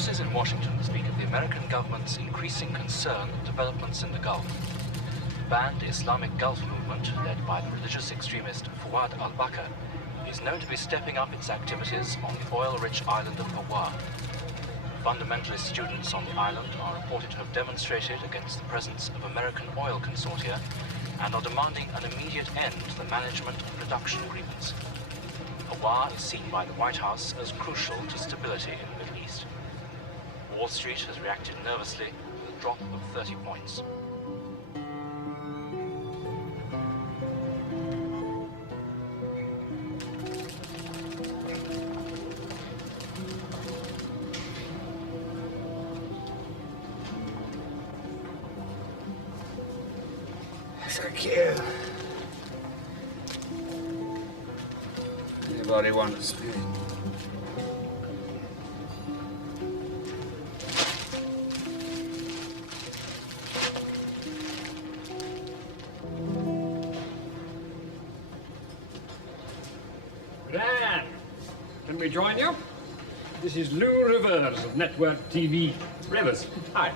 Sources in Washington speak of the American government's increasing concern at developments in the Gulf. The banned Islamic Gulf movement, led by the religious extremist Fuad al-Bakr, is known to be stepping up its activities on the oil-rich island of Hawa. Fundamentalist students on the island are reported to have demonstrated against the presence of American oil consortia and are demanding an immediate end to the management and production agreements. Hawa is seen by the White House as crucial to stability in the Middle East. Wall Street has reacted nervously with a drop of 30 points. Thank you. Anybody want to speak? Gran, can we join you? This is Lou Rivers of Network TV. Rivers, hi.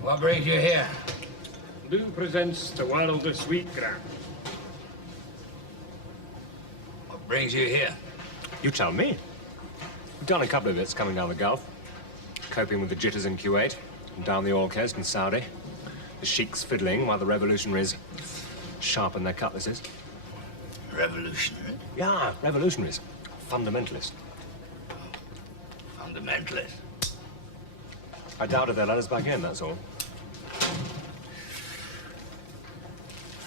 What brings you here? Lou presents the world this week, Gran. What brings you here? You tell me. We've done a couple of bits coming down the Gulf, coping with the jitters in Kuwait, and down the oil coast in Saudi. The sheiks fiddling while the revolutionaries sharpen their cutlasses. Revolutionary? Yeah, revolutionaries. Fundamentalist. Fundamentalist? I doubt if they'll let us back in, that's all.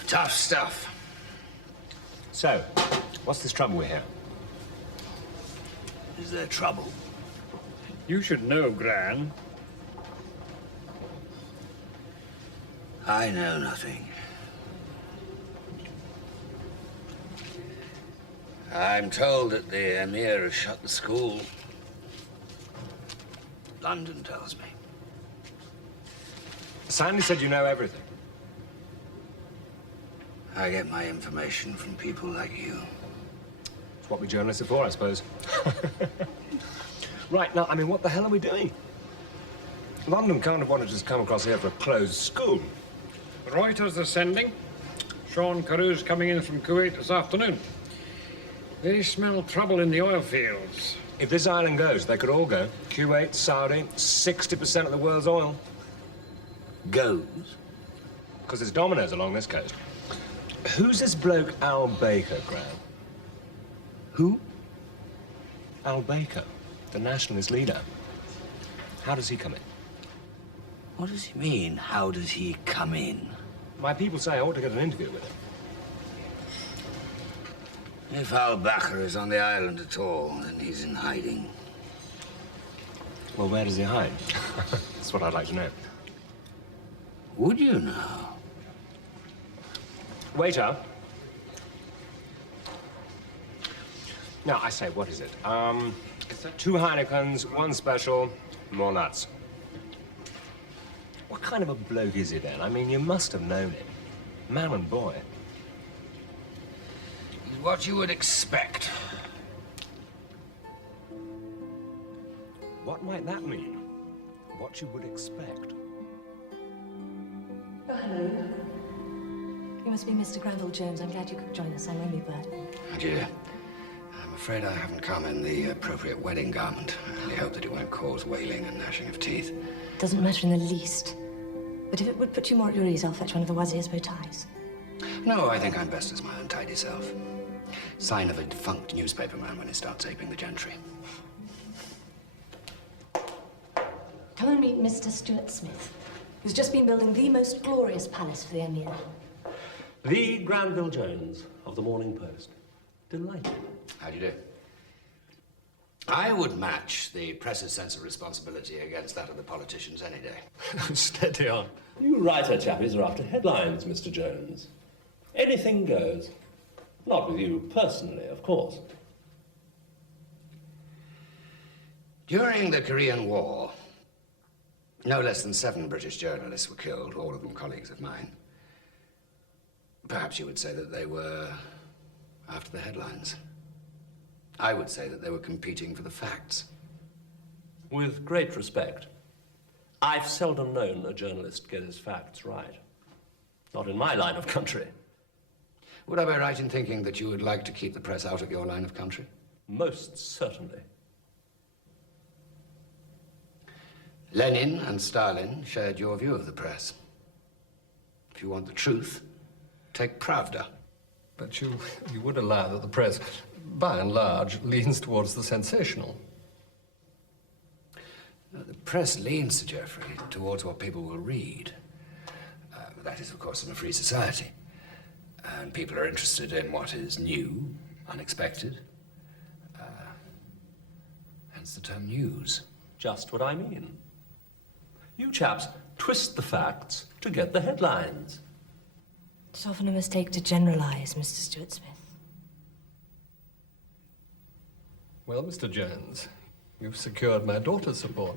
Tough stuff. So, what's this trouble we hear? Is there trouble? You should know, Gran. I know nothing. I'm told that the Emir has shut the school. London tells me. Sandy said you know everything. I get my information from people like you. It's what we journalists are for, I suppose. Right, now, I mean, what the hell are we doing? London can't have wanted to just come across here for a closed school. Reuters are sending. Sean Carews coming in from Kuwait this afternoon. They smell trouble in the oil fields. If this island goes, they could all go. Kuwait, Saudi, 60% of the world's oil. Goes? Because there's dominoes along this coast. Who's this bloke Al Baker, Gran? Who? Al Baker, the nationalist leader. How does he come in? What does he mean, how does he come in? My people say I ought to get an interview with him. If al-Bakr is on the island at all, then he's in hiding. Well, where does he hide? That's what I'd like to know. Would you know? Waiter. Now, I say, what is it? 2 Heinekens, 1 special, more nuts. What kind of a bloke is he then? I mean, you must have known him. Man and boy. He's what you would expect. What might that mean? What you would expect? Oh, hello. You must be Mr. Granville Jones. I'm glad you could join us. I'm Emmy Bird. Dear, I'm afraid I haven't come in the appropriate wedding garment. I only hope that it won't cause wailing and gnashing of teeth. Doesn't matter in the least. But if it would put you more at your ease, I'll fetch one of the Wazir's bow ties. No, I think I'm best as my untidy self. Sign of a defunct newspaperman when he starts aping the gentry. Come and meet Mr. Stuart Smith, who's just been building the most glorious palace for the Emir. The Granville Jones of the Morning Post. Delighted. How do you do? I would match the press's sense of responsibility against that of the politicians any day. Steady on. You writer chappies are after headlines, Mr. Jones. Anything goes. Not with you personally, of course. During the Korean War, No less than 7 British journalists were killed, all of them colleagues of mine. Perhaps you would say that they were after the headlines. I would say that they were competing for the facts. With great respect, I've seldom known a journalist get his facts right. Not in my line of country. Would I be right in thinking that you would like to keep the press out of your line of country? Most certainly. Lenin and Stalin shared your view of the press. If you want the truth, take Pravda. But you would allow that the press, by and large, leans towards the sensational. No, the press leans, Sir Geoffrey, towards what people will read. That is, of course, in a free society. And people are interested in what is new, unexpected. Hence the term news. Just what I mean. You chaps twist the facts to get the headlines. It's often a mistake to generalize, Mr. Stuart Smith. Well, Mr. Jones, you've secured my daughter's support.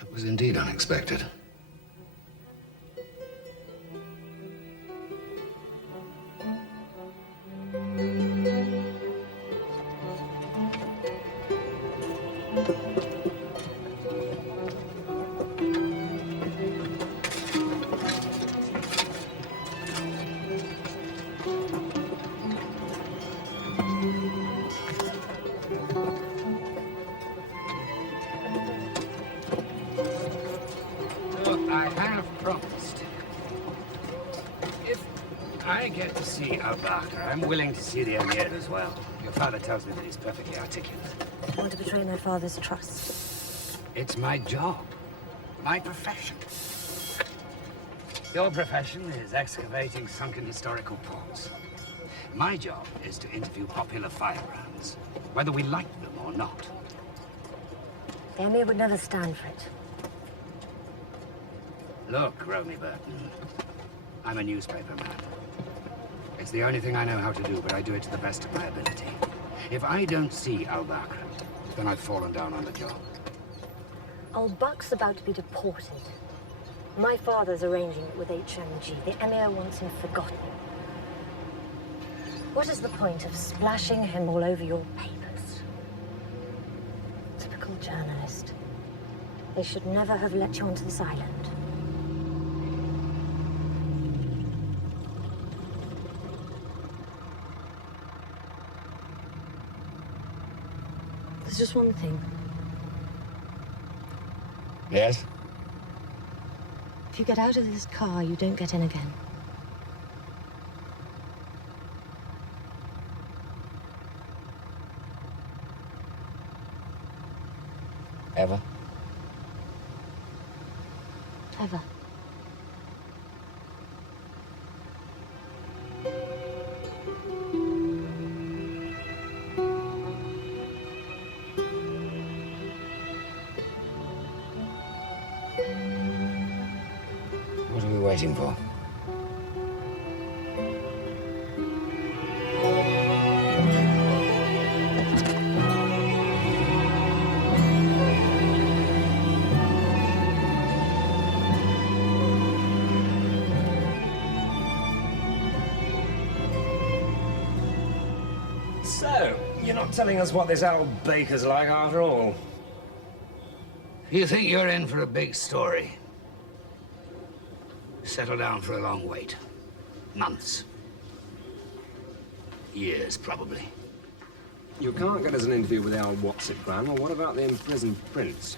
It was indeed unexpected. I have promised. If I get to see Al-Bakr, I'm willing to see the Emir as well. Your father tells me that he's perfectly articulate. I want to betray my father's trust. It's my job. My profession. Your profession is excavating sunken historical ports. My job is to interview popular firebrands, whether we like them or not. The Emir would never stand for it. Look, Romy Burton, I'm a newspaper man. It's the only thing I know how to do, but I do it to the best of my ability. If I don't see Al-Bakr, then I've fallen down on the job. Al-Bak's about to be deported. My father's arranging it with HMG. The Emir wants him forgotten. What is the point of splashing him all over your papers? Typical journalist. They should never have let you onto this island. There's just one thing. Yes? If you get out of this car, you don't get in again. Ever? Ever. What are we waiting for? So, you're not telling us what this Al Baker's like after all? You think you're in for a big story? Settle down for a long wait. Months. Years, probably. You can't get us an interview with Al What's-it-Gran. Well, what about the imprisoned prince?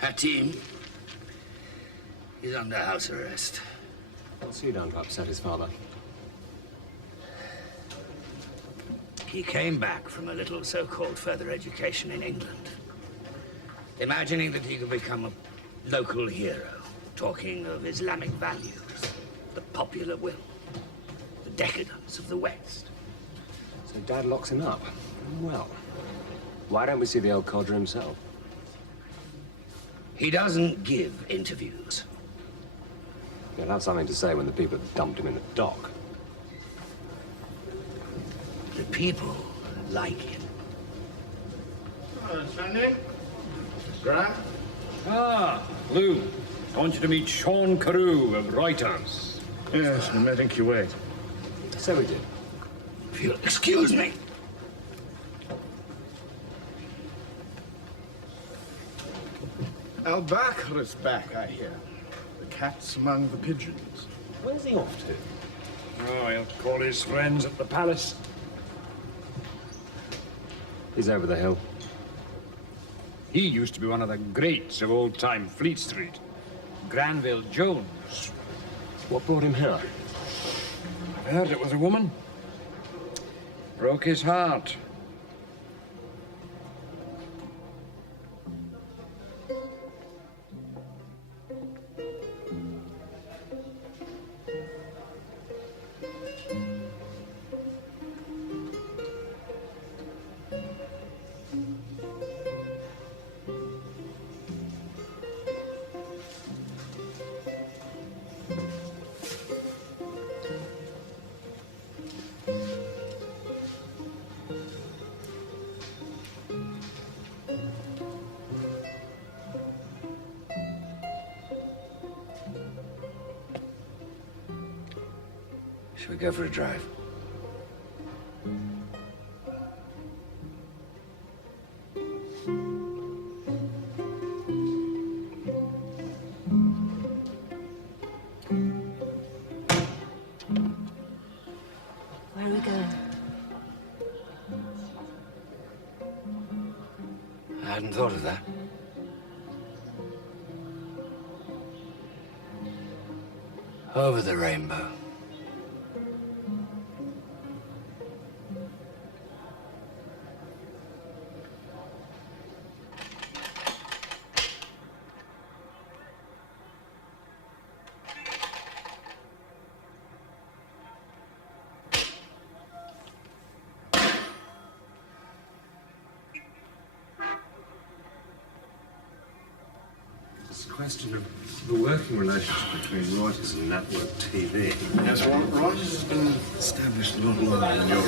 Hatim. He's under house arrest. What's he done to upset his father? He came back from a little so-called further education in England, imagining that he could become a local hero, talking of Islamic values, the popular will, the decadence of the West. So Dad locks him up. Well, why don't we see the old codger himself? He doesn't give interviews. He'll have something to say when the people dumped him in the dock. The people like him. Sandy? Grant? Ah, Lou. I want you to meet Sean Carew of Reuters. Yes, we met in Kuwait. So we did. If you'll excuse me. Al-Bakr is back, I hear. The cat's among the pigeons. Where's he off to? Oh, he'll call his friends at the palace. He's over the hill. He used to be one of the greats of old-time Fleet Street. Granville Jones. What brought him here? I heard it was a woman. Broke his heart. Should we go for a drive? Where are we going? I hadn't thought of that. Over the rainbow. It's a question of the working relationship between Reuters and network TV. Yes, Reuters has been established a lot longer than Europe.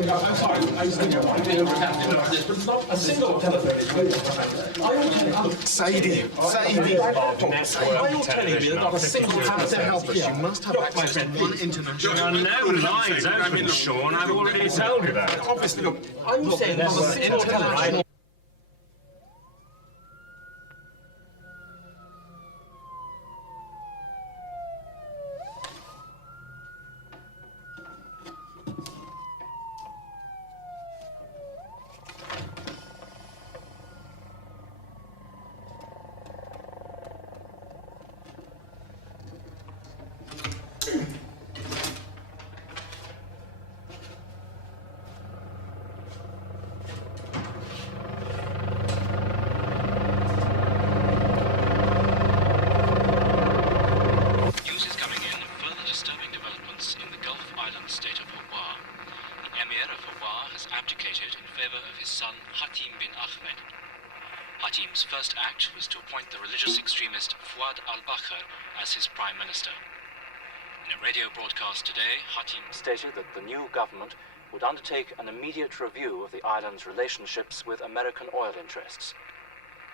I'm sorry, I was thinking about it. But it's not a single telephone. Saidi! Are you telling me that not a single telephone? To help us, you must have access to one international... There are no lines open, Sean. I've already told you that. Obviously, look... Are you saying there's a single telephone? Hatim's first act was to appoint the religious extremist Fuad al-Bakr as his prime minister. In a radio broadcast today, Hatim stated that the new government would undertake an immediate review of the island's relationships with American oil interests.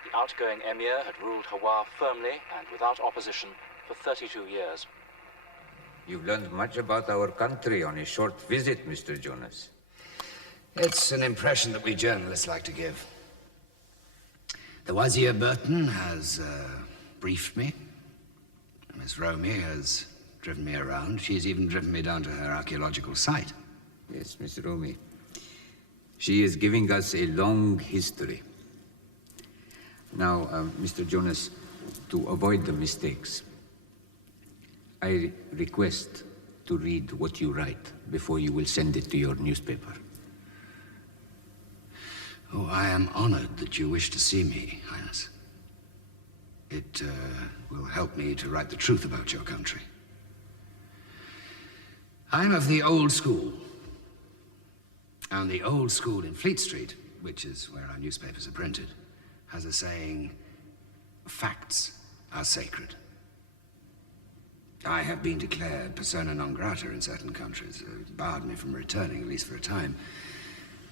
The outgoing Emir had ruled Hawa firmly and without opposition for 32 years. You've learned much about our country on a short visit, Mr. Jonas. It's an impression that we journalists like to give. The Wazir Burton has briefed me. Miss Romy has driven me around. She's even driven me down to her archaeological site. Yes, Miss Romy. She is giving us a long history. Now, Mr. Jonas, to avoid the mistakes, I request to read what you write before you will send it to your newspaper. Oh, I am honored that you wish to see me, Highness. It will help me to write the truth about your country. I'm of the old school. And the old school in Fleet Street, which is where our newspapers are printed, has a saying, facts are sacred. I have been declared persona non grata in certain countries, barred me from returning, at least for a time,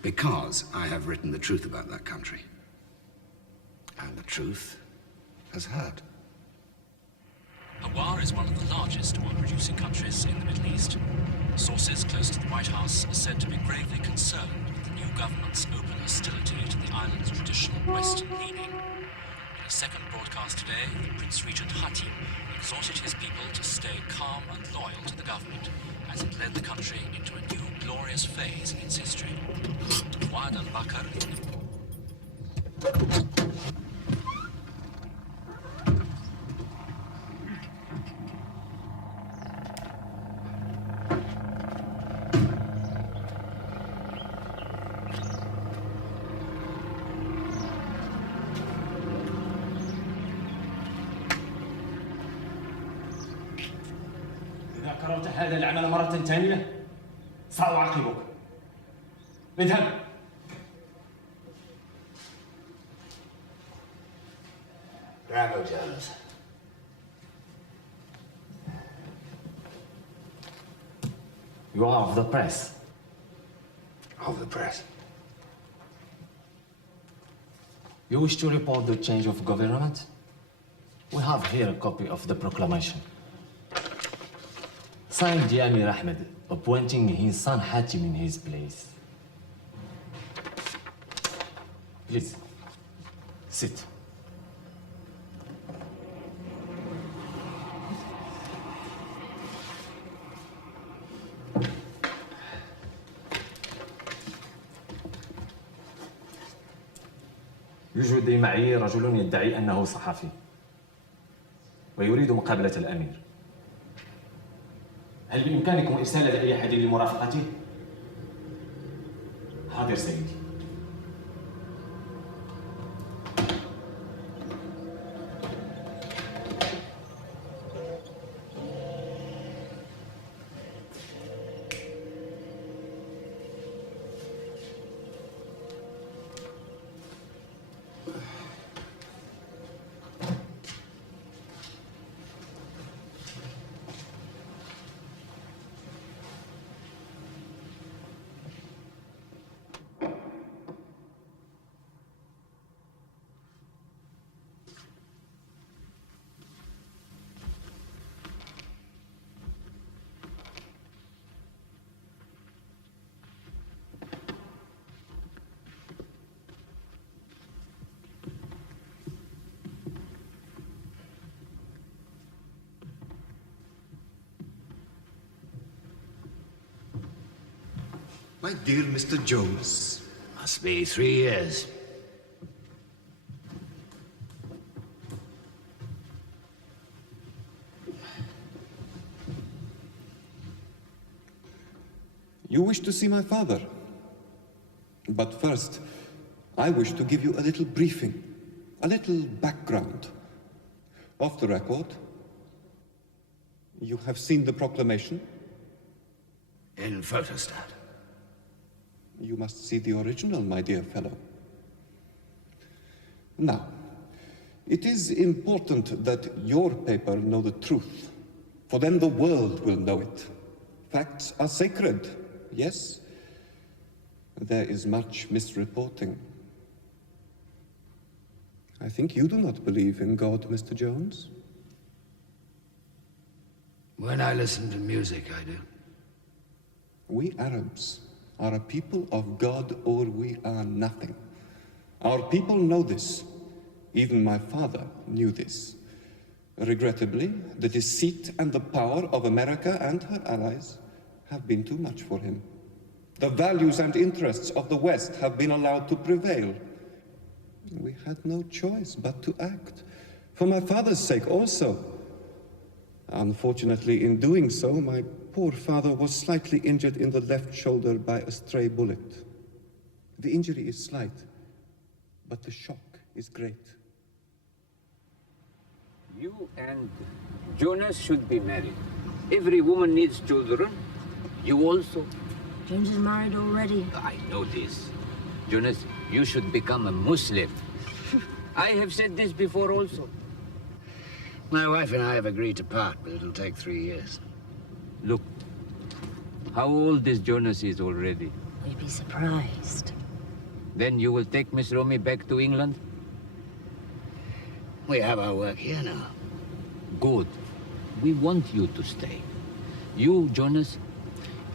because I have written the truth about that country. And the truth has hurt. Hawa is one of the largest oil-producing countries in the Middle East. Sources close to the White House are said to be gravely concerned with the new government's open hostility to the island's traditional Western leaning. In a second broadcast today, the Prince Regent Hatim exhorted his people to stay calm and loyal to the government as it led the country into a new glorious phase in its history. Fuad al-Bakr. إذا كررت هذا العمل مرة ثانية سأعاقبك. اذهب. Bravo, Jones. You are of the press. Of the press. You wish to report the change of government? We have here a copy of the proclamation. Signed Emir Ahmed, appointing his son Hatim in his place. Please, sit. يوجد معي رجل يدعي أنه صحفي ويريد مقابلة الأمير. هل بإمكانكم إرسال أي أحد لمرافقته؟ حاضر سيدي. My dear Mr. Jones. Must be 3 years. You wish to see my father. But first, I wish to give you a little briefing, a little background. Off the record, you have seen the proclamation? In photostat. You must see the original, my dear fellow. Now, It is important that your paper know the truth, for then the world will know it. Facts are sacred, yes? There is much misreporting. I think you do not believe in God, Mr. Jones? When I listen to music, I do. We Arabs are a people of God or we are nothing. Our people know this. Even my father knew this. Regrettably, the deceit and the power of America and her allies have been too much for him. The values and interests of the West have been allowed to prevail. We had no choice but to act. For my father's sake also. Unfortunately, in doing so, my poor father was slightly injured in the left shoulder by a stray bullet. The injury is slight, but the shock is great. You and Jonas should be married. Every woman needs children. You also. Jones is married already. I know this. Jonas, you should become a Muslim. I have said this before also. My wife and I have agreed to part, but it'll take 3 years. Look, how old is Jonas is already? You'd be surprised. Then you will take Miss Romy back to England? We have our work here now. Good. We want you to stay. You, Jonas,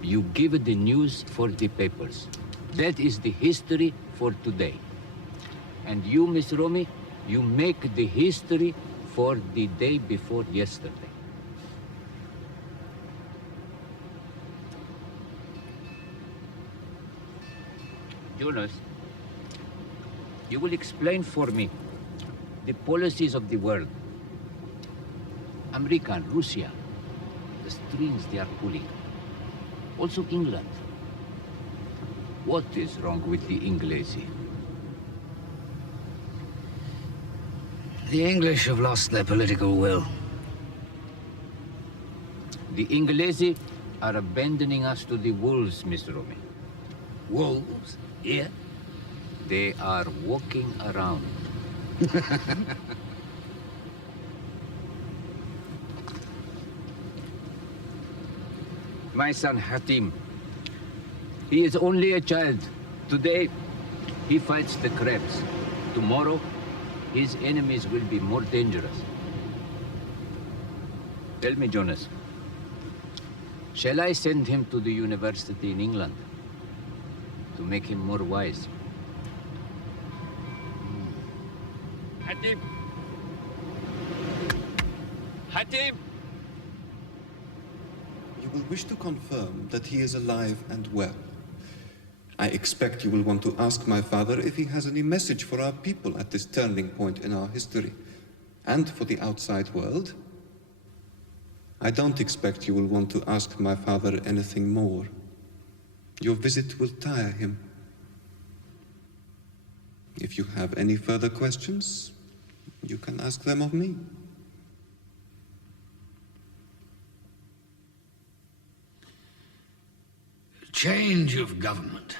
you give the news for the papers. That is the history for today. And you, Miss Romy, you make the history for the day before yesterday. Jonas, you will explain for me the policies of the world. America and Russia, the strings they are pulling. Also England. What is wrong with the English? The English have lost their political will. The English are abandoning us to the wolves, Mr. Romy. Wolves? Here? They are walking around. My son Hatim, he is only a child. Today, he fights the crabs. Tomorrow, his enemies will be more dangerous. Tell me, Jonas, shall I send him to the university in England to make him more wise? Hatim! Hatim! You will wish to confirm that he is alive and well. I expect you will want to ask my father if he has any message for our people at this turning point in our history, and for the outside world. I don't expect you will want to ask my father anything more. Your visit will tire him. If you have any further questions, you can ask them of me. Change of government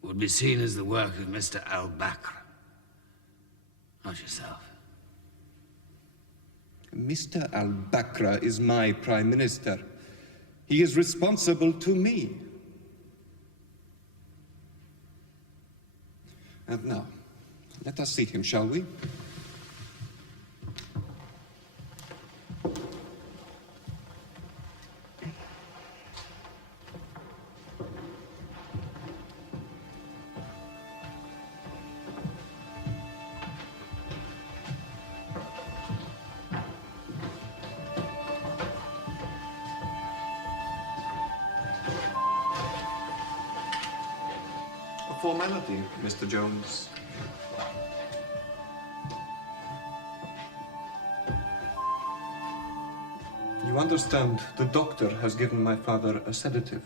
would be seen as the work of Mr. al-Bakr, not yourself. Mr. al-Bakr is my prime minister. He is responsible to me. And now, let us seat him, shall we? Formality, Mr. Jones. You understand, the doctor has given my father a sedative.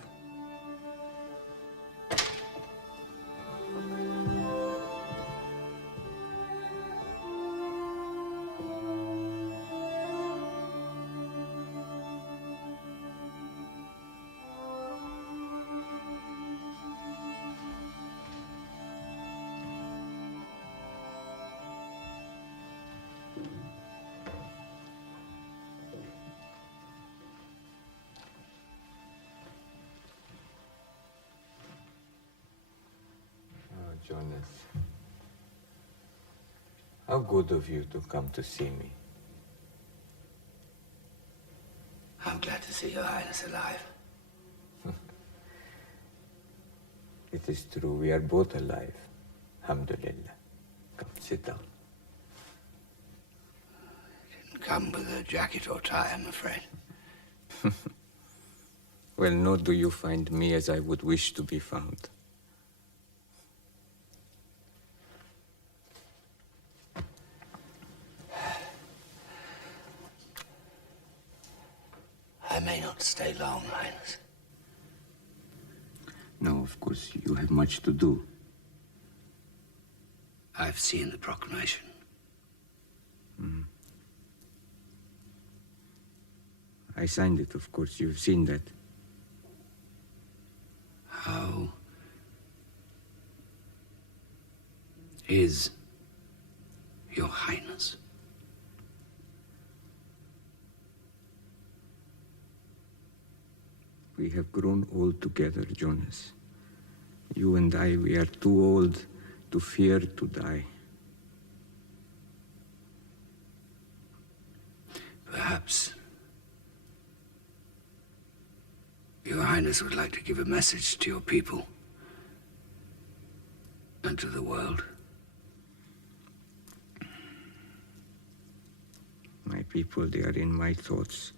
Jonas. How good of you to come to see me. I'm glad to see Your Highness alive. It is true, we are both alive. Alhamdulillah. Come, sit down. Didn't come with a jacket or tie, I'm afraid. Well, nor do you find me as I would wish to be found. I may not stay long, Highness. No, of course, you have much to do. I've seen the proclamation. I signed it, of course. You've seen that. How is Your Highness? We have grown old together, Jonas. You and I, we are too old to fear to die. Perhaps Your Highness would like to give a message to your people and to the world. My people, they are in my thoughts.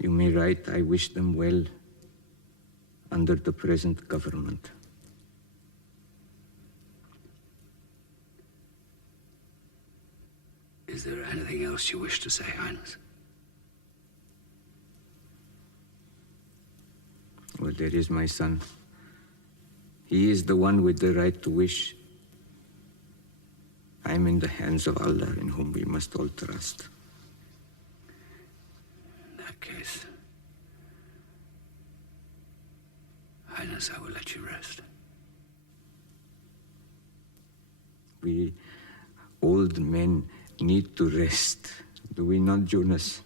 You may write, I wish them well under the present government. Is there anything else you wish to say, Highness? Well, there is my son. He is the one with the right to wish. I am in the hands of Allah, in whom we must all trust. In that case, Highness, I will let you rest. We old men need to rest, do we not, Jonas?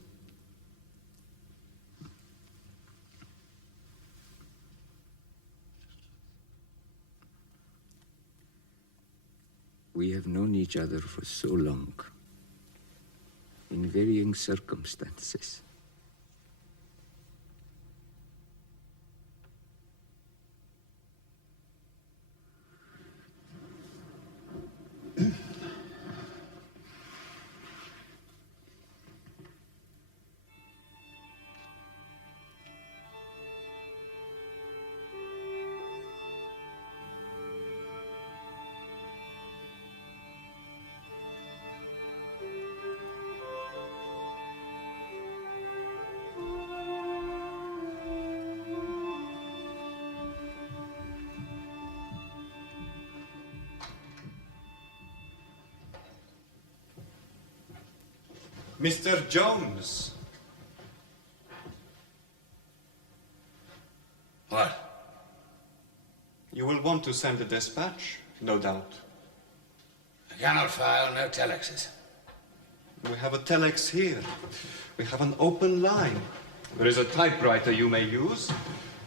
We have known each other for so long, in varying circumstances. Mr. Jones. What? You will want to send a dispatch, no doubt. I cannot file, no telexes. We have a telex here. We have an open line. There is a typewriter you may use,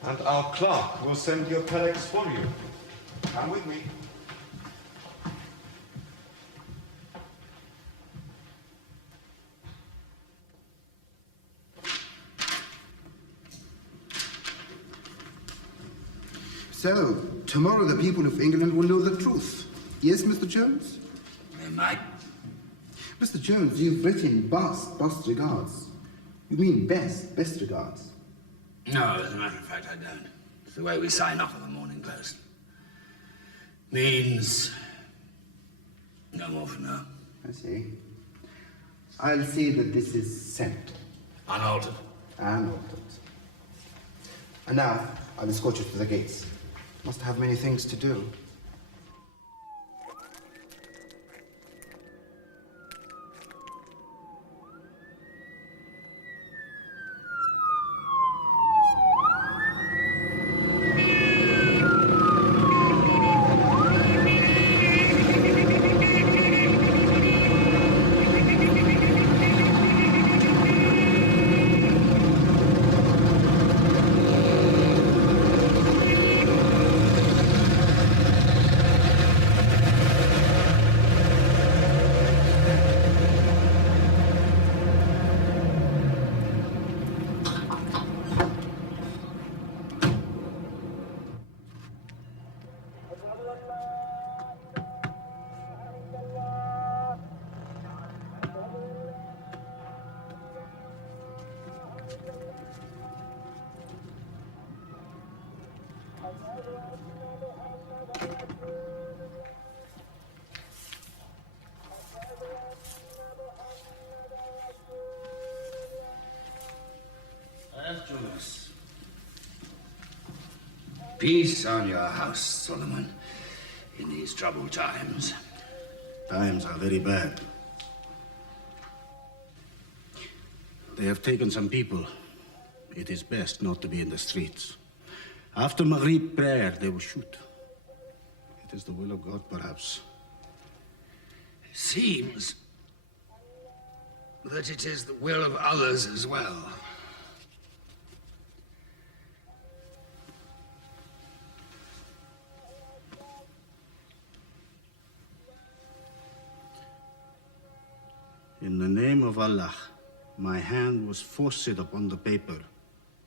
and our clerk will send your telex for you. Come with me. So, tomorrow the people of England will know the truth. Yes, Mr. Jones? They might. Mr. Jones, you've written best regards. You mean best regards. No, as a matter of fact, I don't. It's the way we sign off on the Morning Post. Means no more for now. I see. I'll see that this is sent. Unaltered. Unaltered. And now, I'll escort you to the gates. Must have many things to do. Jonas. Peace on your house, Solomon, in these troubled times. Times are very bad. They have taken some people. It is best not to be in the streets. After Maghrib prayer, they will shoot. It is the will of God, perhaps. It seems that it is the will of others as well. In the name of Allah, my hand was forced upon the paper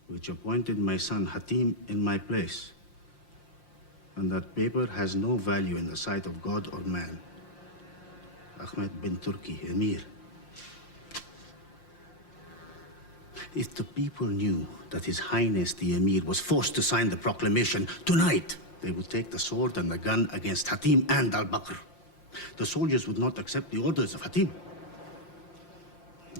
which appointed my son Hatim in my place. And that paper has no value in the sight of God or man. Ahmed bin Turki, Emir. If the people knew that His Highness the Emir was forced to sign the proclamation tonight, they would take the sword and the gun against Hatim and Al-Bakr. The soldiers would not accept the orders of Hatim.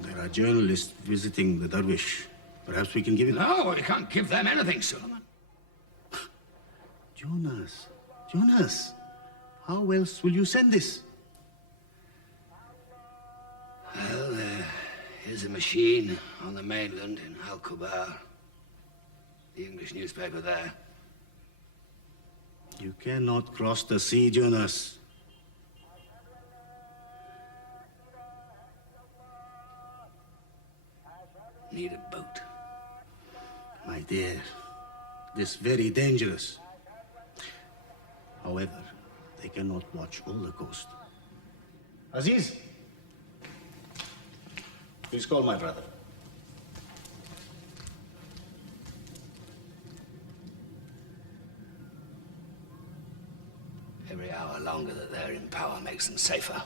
There are journalists visiting the Dervish. Perhaps we can give it... No, we can't give them anything, Solomon. Jonas, how else will you send this? Well, here's a machine on the mainland in Al-Kubar. The English newspaper there. You cannot cross the sea, Jonas. Need a boat. My dear, this very dangerous. However, they cannot watch all the coast. Aziz, please call my brother. Every hour longer that they're in power makes them safer.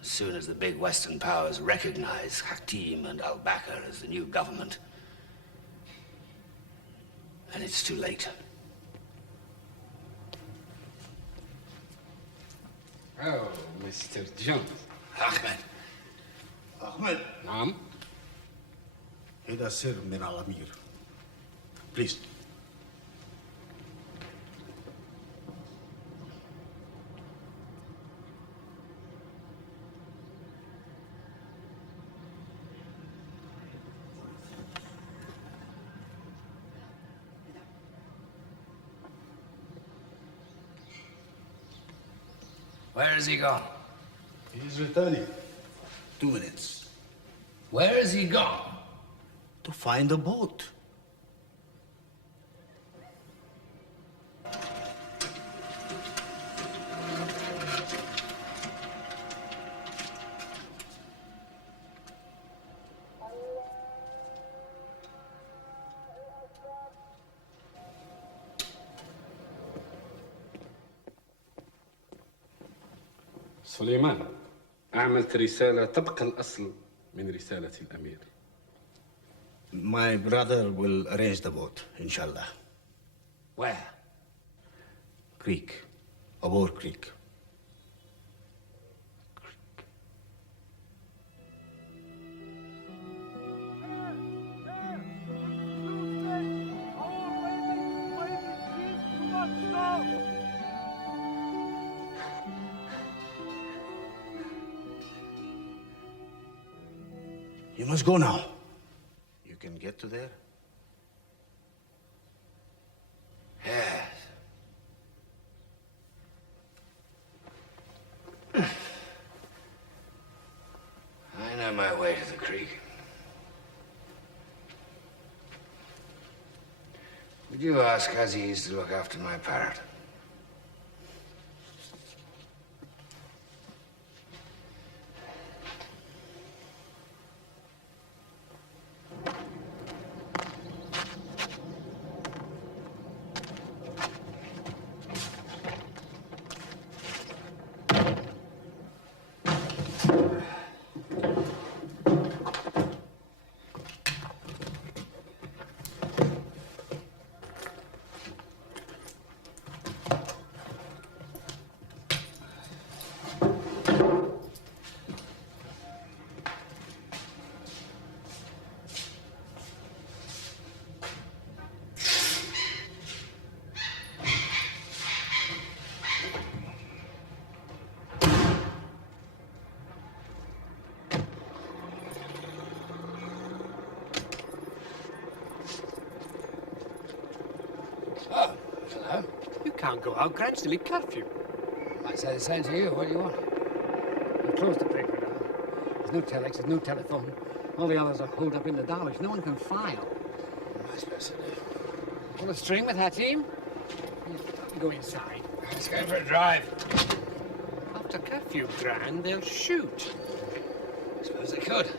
As soon as the big Western powers recognize Hatim and Al-Bakr as the new government, then it's too late. Oh, Mr. Jones. Ahmed. Ahmed. نعم. هذا سر من الأمير. Please. Where has he gone? He's returning. 2 minutes. Where has he gone? To find a boat. سليمان، أعملت رسالة طبق الأصل من رسالة الأمير. My brother will arrange the boat, inshallah. Where? Creek. Abor Creek. You must go now. You can get to there? Yes. I know my way to the creek. Would you ask Aziz to look after my parrot? Hello? You can't go out. Grant's nearly curfew. I say the same to you. What do you want? They've closed the paper now. There's no telex, there's no telephone. All the others are holed up in the Darwish. No one can file. What am I supposed to do? Pull a string with Hatim? Go inside. Let's go for a drive. After curfew, Gran, they'll shoot. I suppose they could.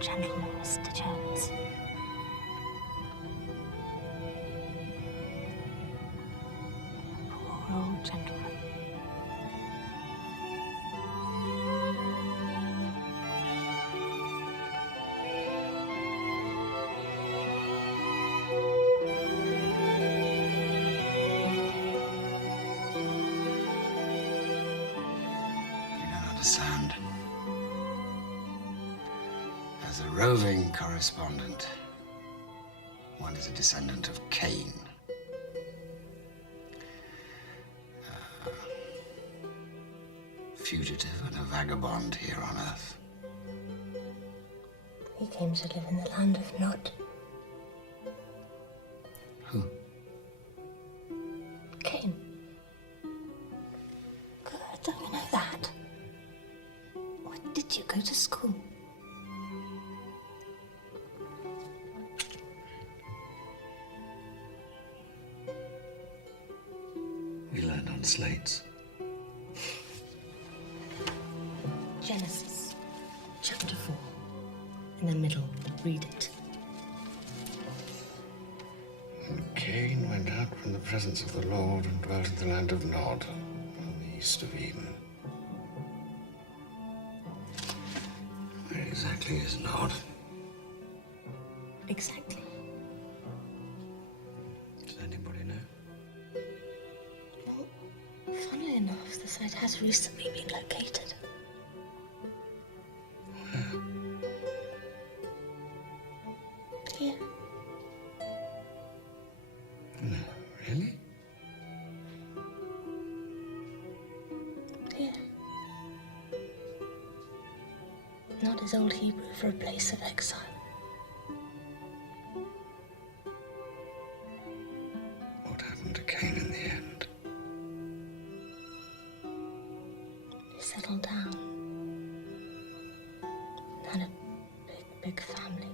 gentleman, Mr. Jones. Poor old gentleman. Understand. As a roving correspondent, one is a descendant of Cain. A fugitive and a vagabond here on Earth. He came to live in the land of Nod. Who? Cain. Good, don't you know that? Where did you go to school? We learned on slates. Genesis, chapter 4. In the middle, read it. And Cain went out from the presence of the Lord and dwelt in the land of Nod, on the east of Eden. Where exactly is Nod? Exactly. Does anybody know? Well, funnily enough, the site has recently been located. Where? Here. No, really? Here. Not as old Hebrew for a place of exile. What happened to Cain in the end? He settled down. Had a big family.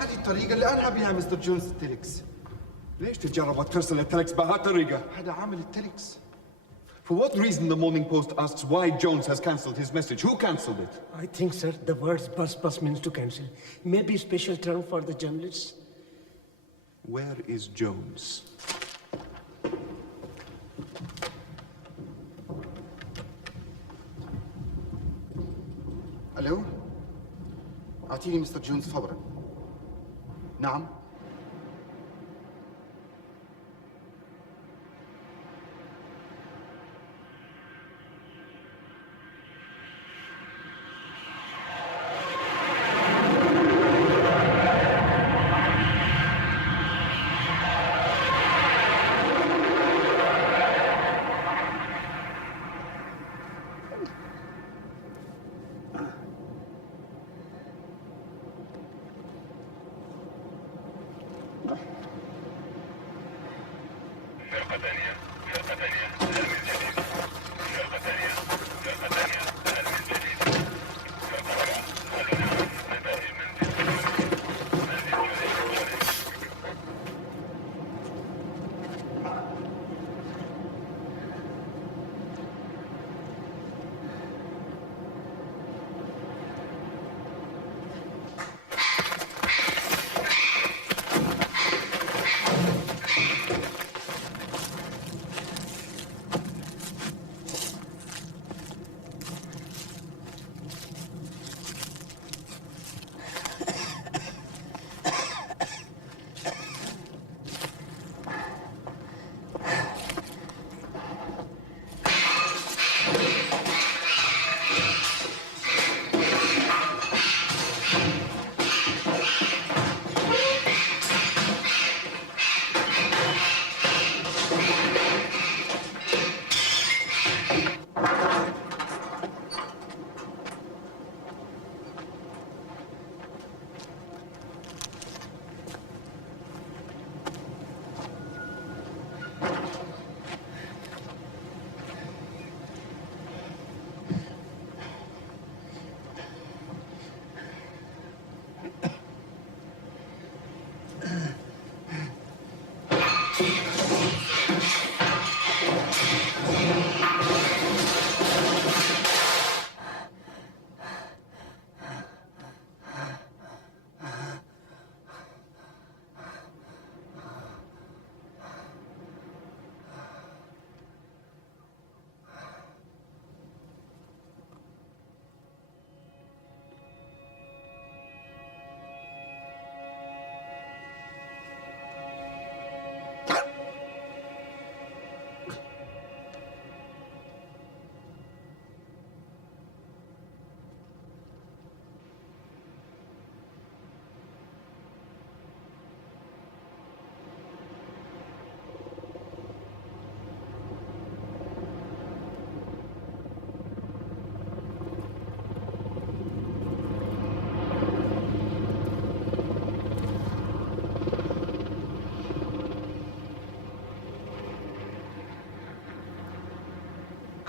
هذه الطريقة اللي أنا بيها مستر جونز التليكس. ليش تجرب ترسل التليكس بهالطريقة؟ هذا عامل التليكس. For what reason the Morning Post asks why Jones has cancelled his message? Who cancelled it? I think, sir, the words bus means to cancel. Maybe a special term for the journalists. Where is Jones? ألو؟ أعطيني مستر جونز فورا. نعم؟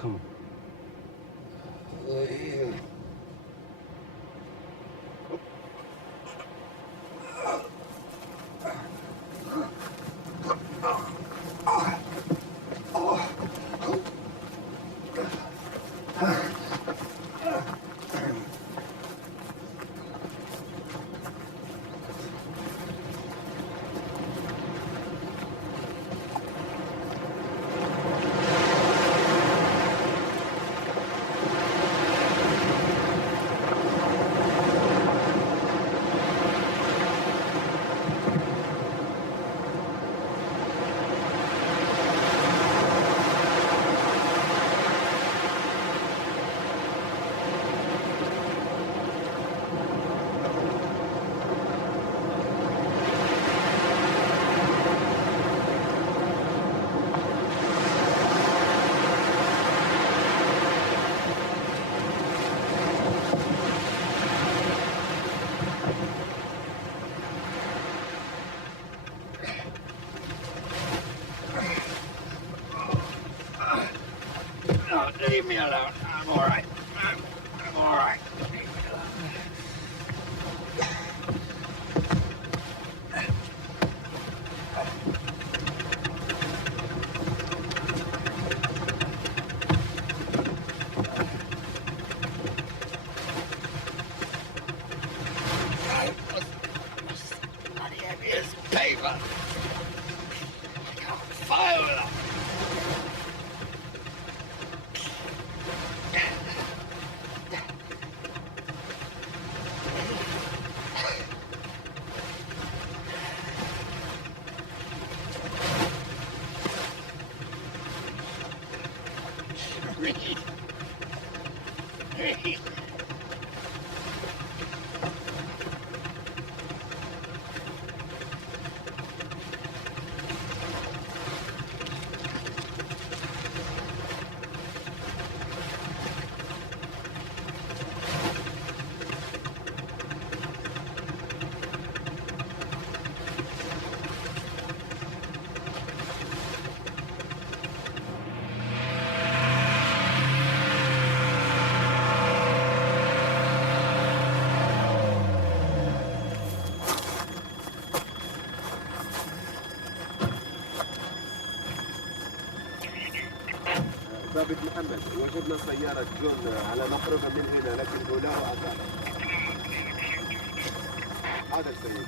Come on. Leave me alone. I'm all right. I'm all right. Leave me alone. Bloody Emir's paper. I can't file it up. ضابط محمد، وجدنا سيارة جون على مقربة من هنا لكن دولار أقل. هذا السيد.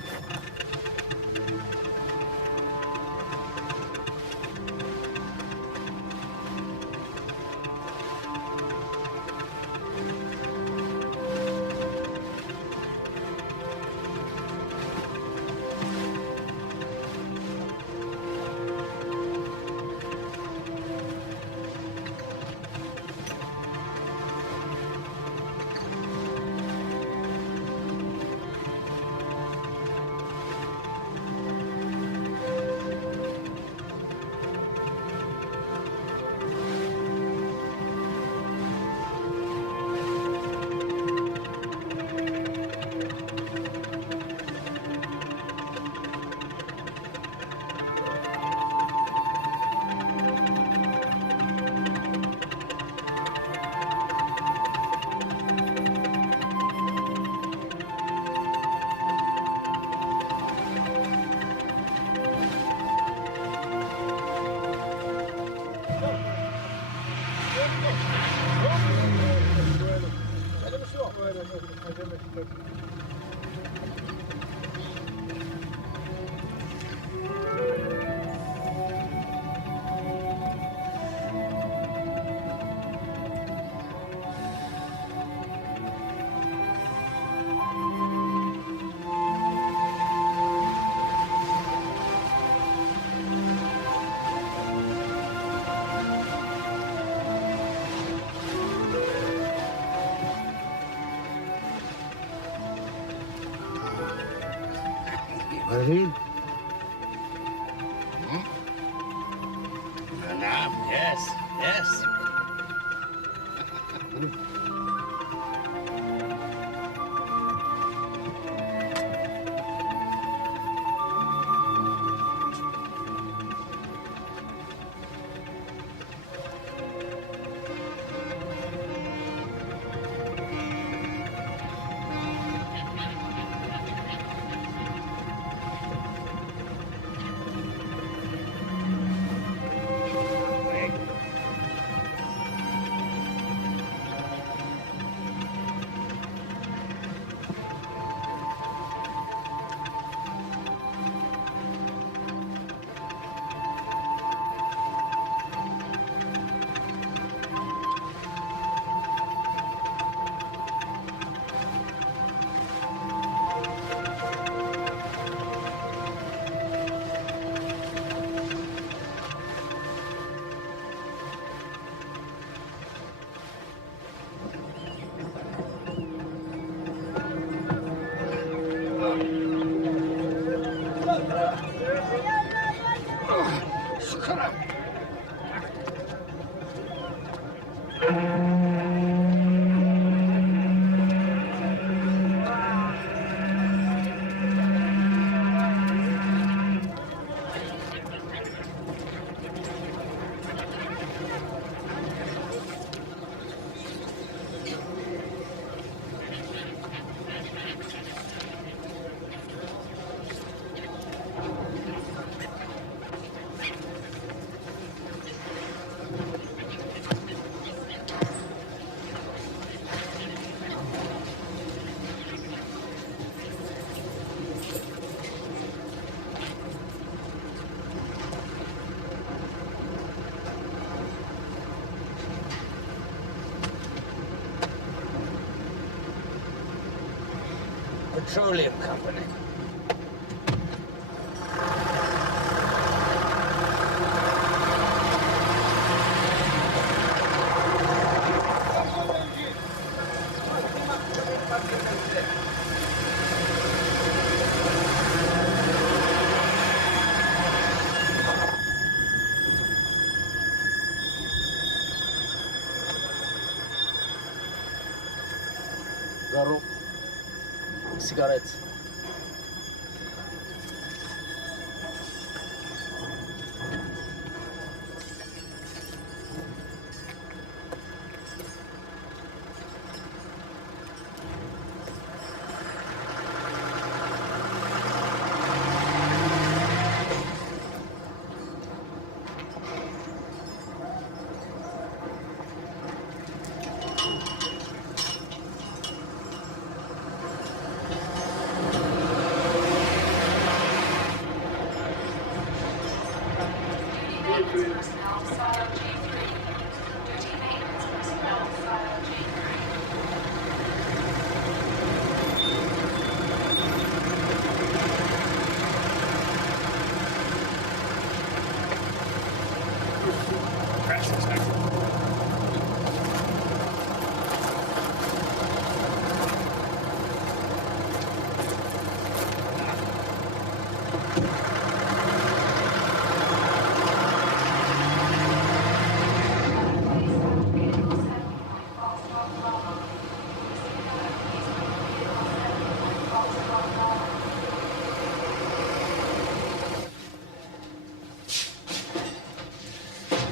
Ibrahim? Yes, yes. Petroleum Company. Garo. Cigarettes.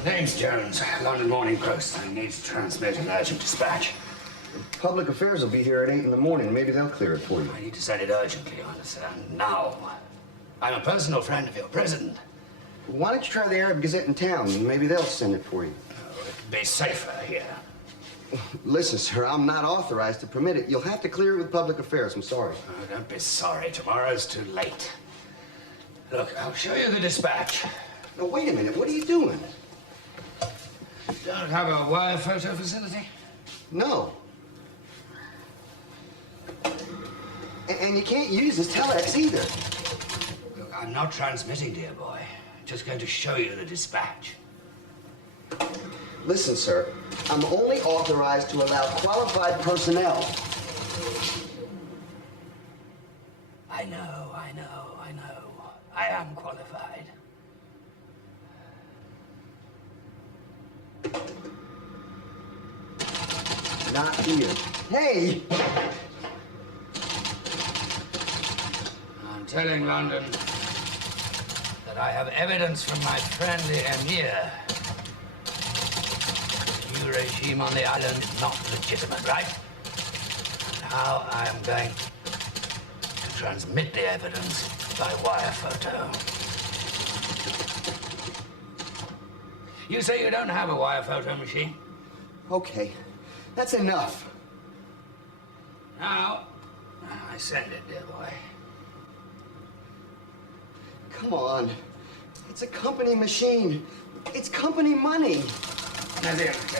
Name's Jones, London Morning Post. I need to transmit an urgent dispatch. Public Affairs will be here at 8 in the morning. Maybe they'll clear it for you. I need to send it urgently, you understand? Now. I'm a personal friend of your president. Why don't you try the Arab Gazette in town, and maybe they'll send it for you. Oh, it'd be safer here. Listen, sir, I'm not authorized to permit it. You'll have to clear it with Public Affairs. I'm sorry. Oh, don't be sorry. Tomorrow's too late. Look, I'll show you the dispatch. No, wait a minute. What are you doing? Don't have a wire photo facility? No. And you can't use this telex either. Look, I'm not transmitting, dear boy. I'm just going to show you the dispatch. Listen, sir, I'm only authorized to allow qualified personnel. I know. I am qualified. Not here. Hey! I'm telling London that I have evidence from my friend the Emir. The new regime on the island is not legitimate, right? Now I am going to transmit the evidence by wire photo. You say you don't have a wire photo machine? Okay, that's enough. Now, I send it, dear boy. Come on. It's a company machine. It's company money. Now, there we go.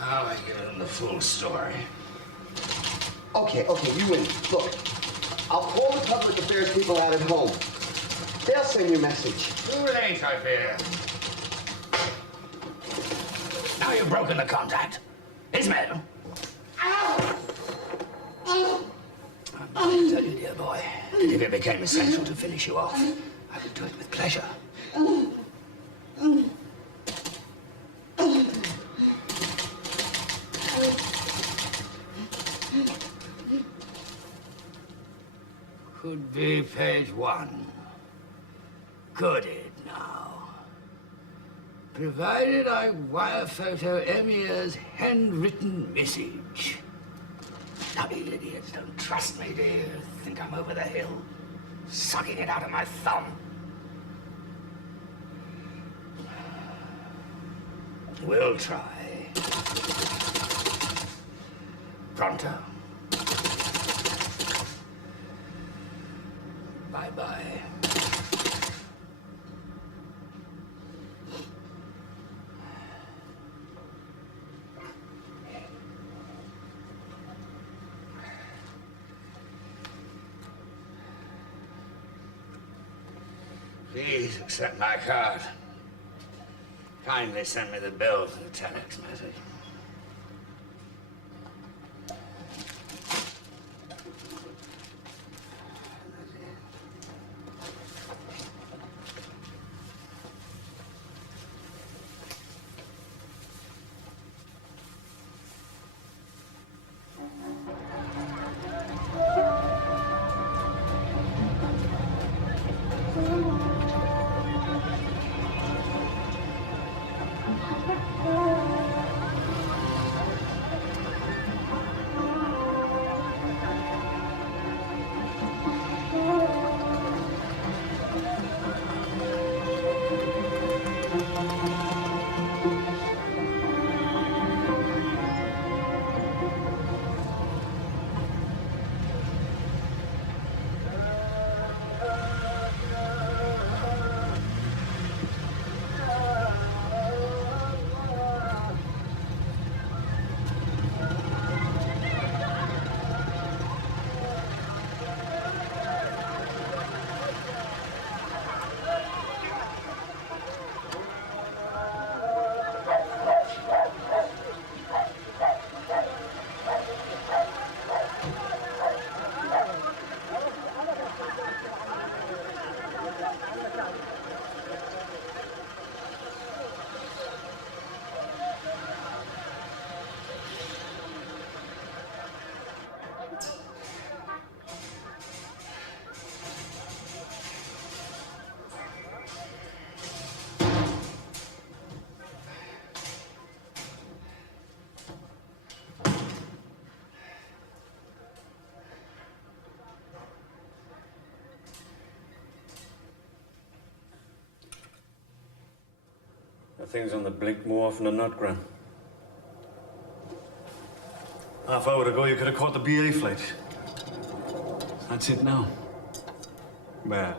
Now I give them the full story. Okay, you win. Look, I'll call the Public Affairs people out at home. They'll send you a message. Too late, I fear. Now you've broken the contact. Ismail. I'm going to tell you, dear boy, that if it became essential to finish you off, I would do it with pleasure. Could be page 1. Got it now. Provided I wire photo Emir's handwritten message. Now, you idiots don't trust me, do you? Think I'm over the hill, sucking it out of my thumb? We'll try. Pronto. Bye-bye. Please accept my card. Kindly send me the bill for the telex message. Things on the blink more often than not, Gran. Half hour ago, you could have caught the BA flight. That's it now. Well,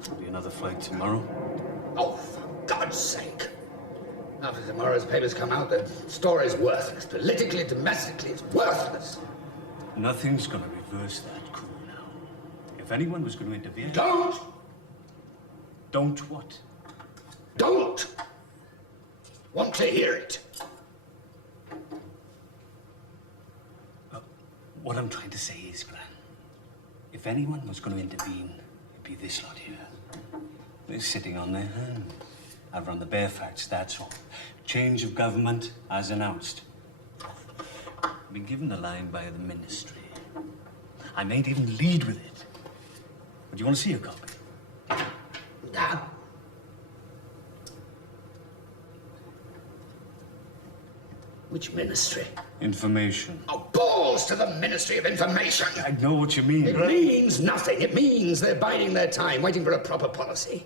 there'll be another flight tomorrow. Oh, for God's sake. After tomorrow's papers come out, the story's worthless. Politically, domestically, it's worthless. Nothing's gonna reverse that coup now. If anyone was going to interfere... Don't! Don't what? Don't! Want to hear it. What I'm trying to say is, Gran, if anyone was going to intervene, it'd be this lot here. They're sitting on their hands. I've run the bare facts, that's all. Change of government, as announced. I've been given the line by the ministry. I might even lead with it. But do you want to see a copy? Nah. Which ministry? Information. Oh, balls to the Ministry of Information! I know what you mean. It means nothing. It means they're biding their time, waiting for a proper policy.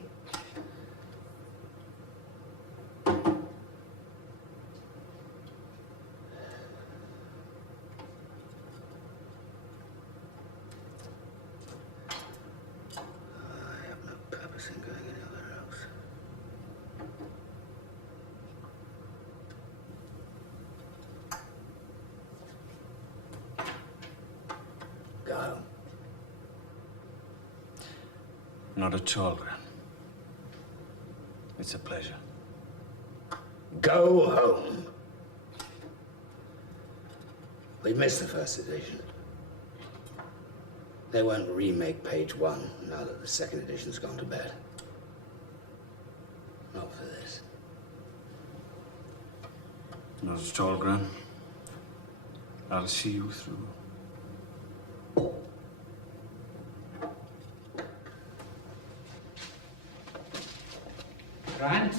Go. Not at all, Gran. It's a pleasure. Go home. We missed the first edition. They won't remake page 1 now that the second edition's gone to bed. Not at all, Gran. I'll see you through. Gran?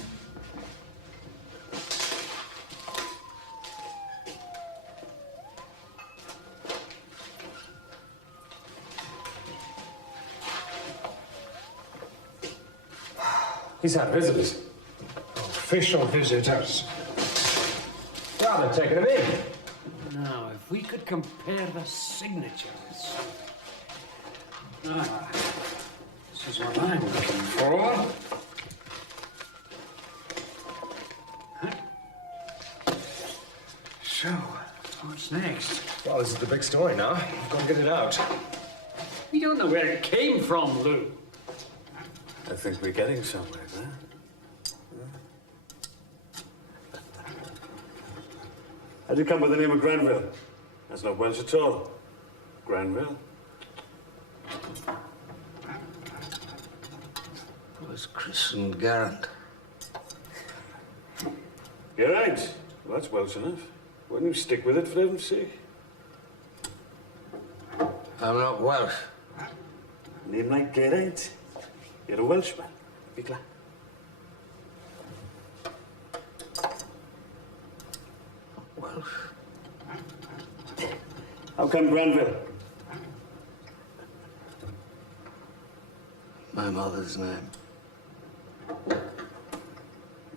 He's had visitors. Official visitors. Rather taken him in. Now, if we could compare the signatures. Ah, this is what I'm looking for. Huh? So, what's next? Well, this is the big story now. We've got to get it out. We don't know where it came from, Lou. I think we're getting somewhere, huh? How'd you come by the name of Granville? That's not Welsh at all. Granville? I was christened Garant. Geraint? Well, that's Welsh enough. Why don't you stick with it for heaven's sake? I'm not Welsh. Name like Geraint? You're a Welshman. Be glad. Welsh. How come Granville? My mother's name. You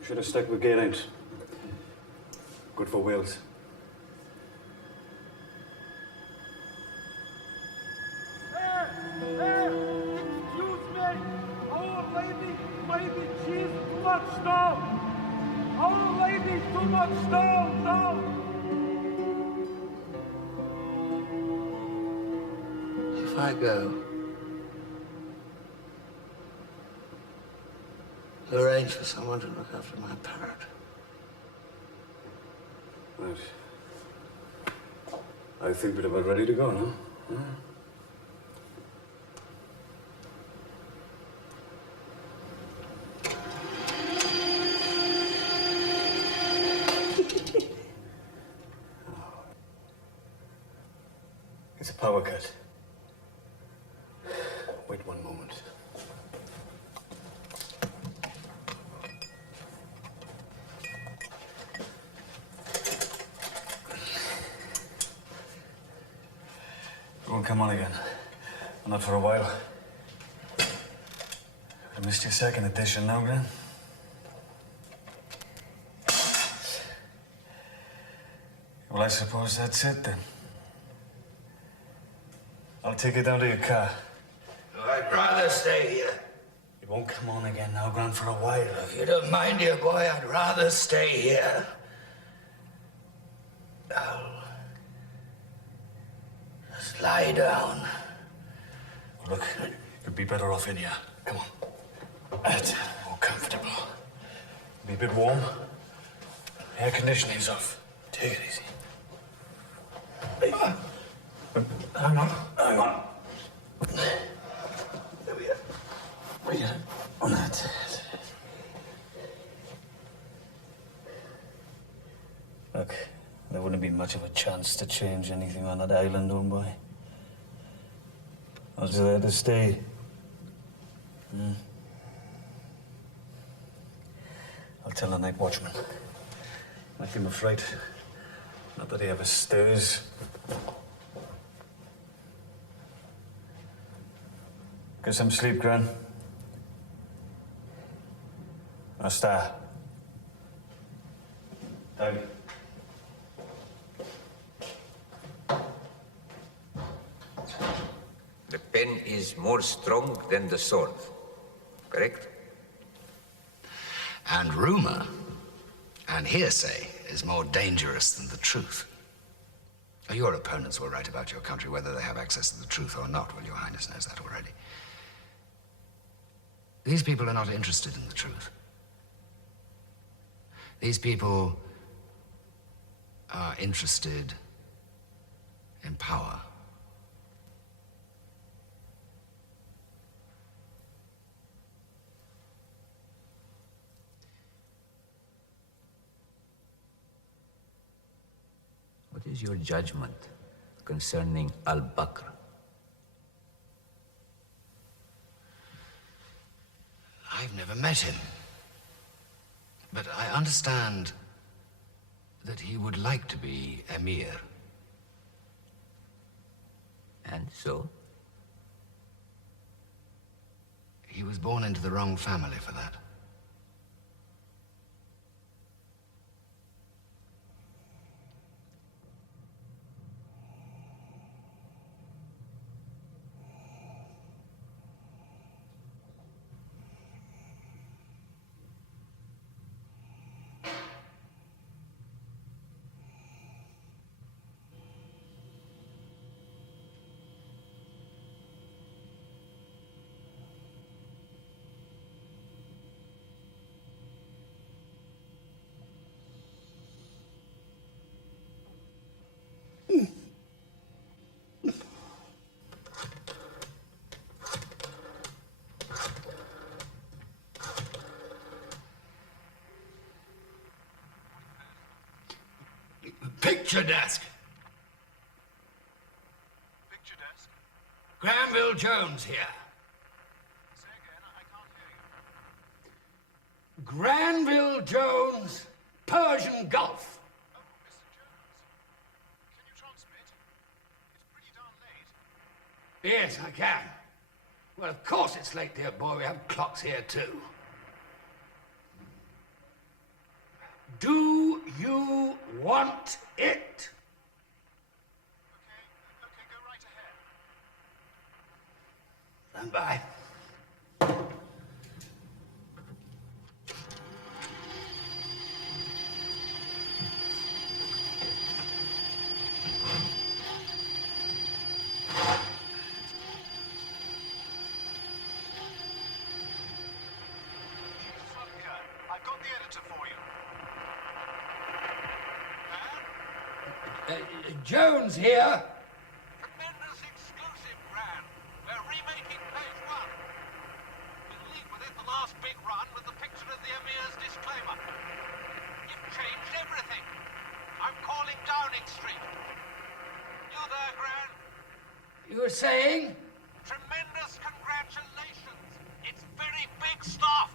should have stuck with Geraint. Good for Wales. Excuse me! Our lady, maybe she's too much down! Our lady, too much down! If I go, arrange for someone to look after my parrot. Right. I think we're about ready to go now. Huh? It's a power cut. Wait one moment. It won't come on again. Not for a while. I missed your second edition now, Gran. Well, I suppose that's it then. I'll take you down to your car. I'd rather stay here. It won't come on again now, Gran, for a while. If you don't mind, dear boy, I'd rather stay here. I'll just lie down. Look, you'd be better off in here. Come on. That's more comfortable. Be a bit warm. Air conditioning's off. Take it easy. Hang on. Hang on. There we are. We get it. That's it. Look, there wouldn't be much of a chance to change anything on that island, old boy. I was there to stay. I'll tell the night watchman. Make him afraid. Not that he ever stirs. Get some sleep, Gran. Now start. Down. The pen is more strong than the sword, correct? And rumor and hearsay is more dangerous than the truth. Your opponents will write about your country whether they have access to the truth or not. Well, Your Highness knows that already. These people are not interested in the truth. These people are interested in power. is your judgment concerning Al-Bakr? I've never met him. But I understand that he would like to be Emir. And so? He was born into the wrong family for that. Picture desk. Picture desk? Granville Jones here. Say again, I can't hear you. Granville Jones, Persian Gulf. Oh, Mr. Jones. Can you transmit? It's pretty darn late. Yes, I can. Well, of course it's late, dear boy. We have clocks here, too. Do you want it? Okay, go right ahead. Stand by. I've got the editor for you. Jones here. Tremendous exclusive, Gran. We're remaking page one. We'll leave with it the last big run with the picture of the Emir's disclaimer. You've changed everything. I'm calling Downing Street. You there, Gran? You were saying? Tremendous congratulations. It's very big stuff.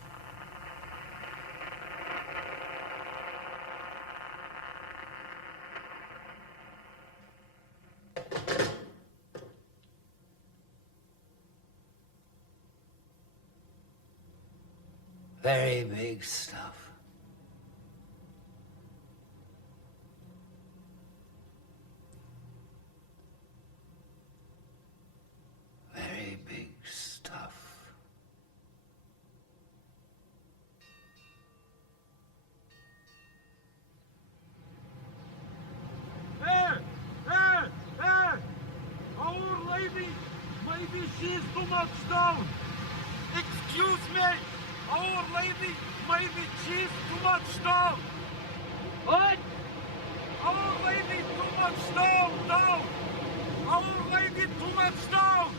Very big stuff. Very big stuff. There! There! There! Our lady! Maybe she's too much down! Excuse me! Our lady! Maybe she's too much down! What? Our lady too much down! Down! Our lady too much down!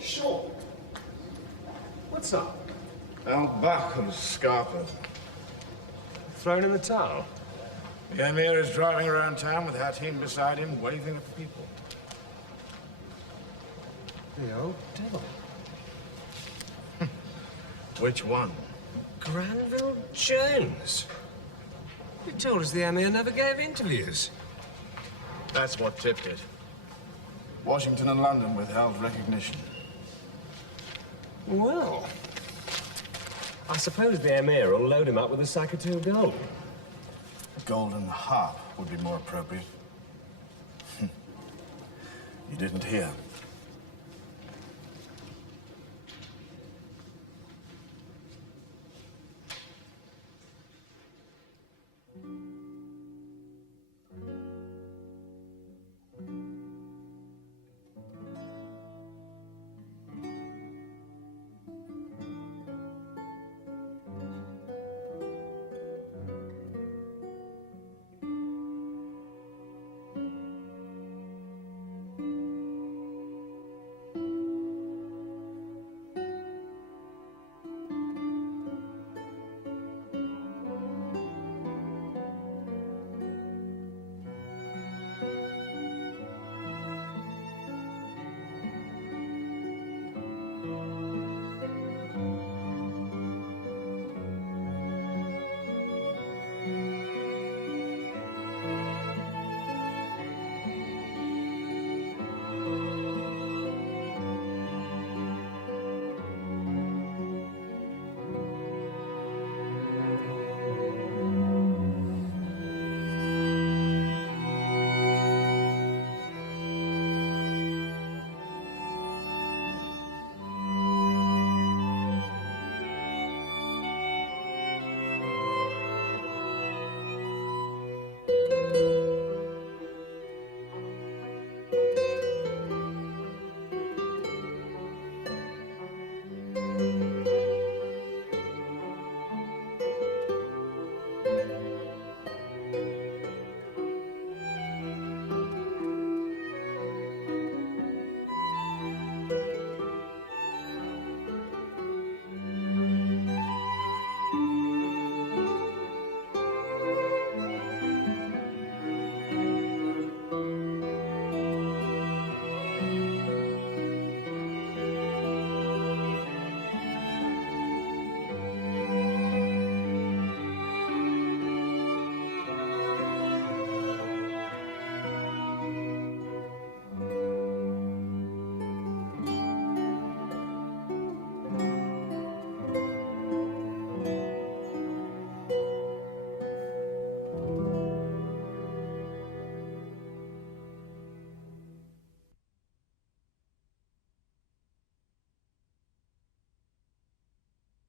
Sure. What's up? Al-Bakr's scarper. Thrown in the towel? The Emir is driving around town with Hatim beside him, waving at the people. The old devil. Which one? Granville Jones. You told us the Emir never gave interviews. That's what tipped it. Washington and London withheld recognition. Well, I suppose the Emir will load him up with a sack or two of gold. A golden harp would be more appropriate. You didn't hear.